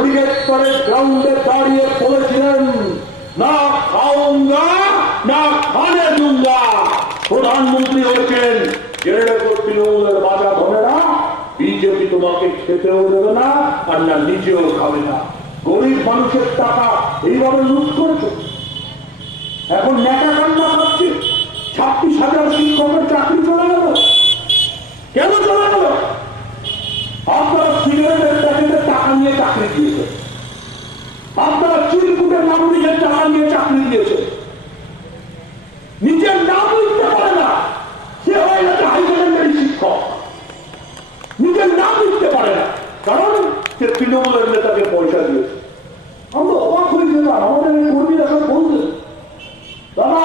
Brigade করে গ্রাউন্ডে দাঁড়িয়ে বলেছিলেন, না খাউঙ্গা না খানে দুঙ্গা। প্রধানমন্ত্রী হয়েছেন, জেনে রেখো তৃণমূলের বাজা ধরেরা, বিজেপি তোমাকে খেতেও দেবে না আর না নিজেও খাবে না। গরিব মানুষের টাকা এইভাবে লুট করেছে, এখন নেতা কান্না করছে। 26,000 শিক্ষকের চাকরি চলে গেল। কেন চলে গেল? আপনারা সিগারেটের প্যাকেটের টাকা নিয়ে চাকরি দিয়েছে, আপনারা চিরকুটের নাগরিকের টাকা নিয়ে চাকরি দিয়েছে। নিজের নাম লিখতে পারে না, সে হয়ে গেছে হাই সেকেন্ডারি শিক্ষক। নিজের নাম লিখতে পারে না, কারণ সে তৃণমূলের নেতাকে পয়সা দিয়েছে। আমরা অবাক হয়ে যেতাম, আমাদের কর্মীরা সব বলতেন, দাদা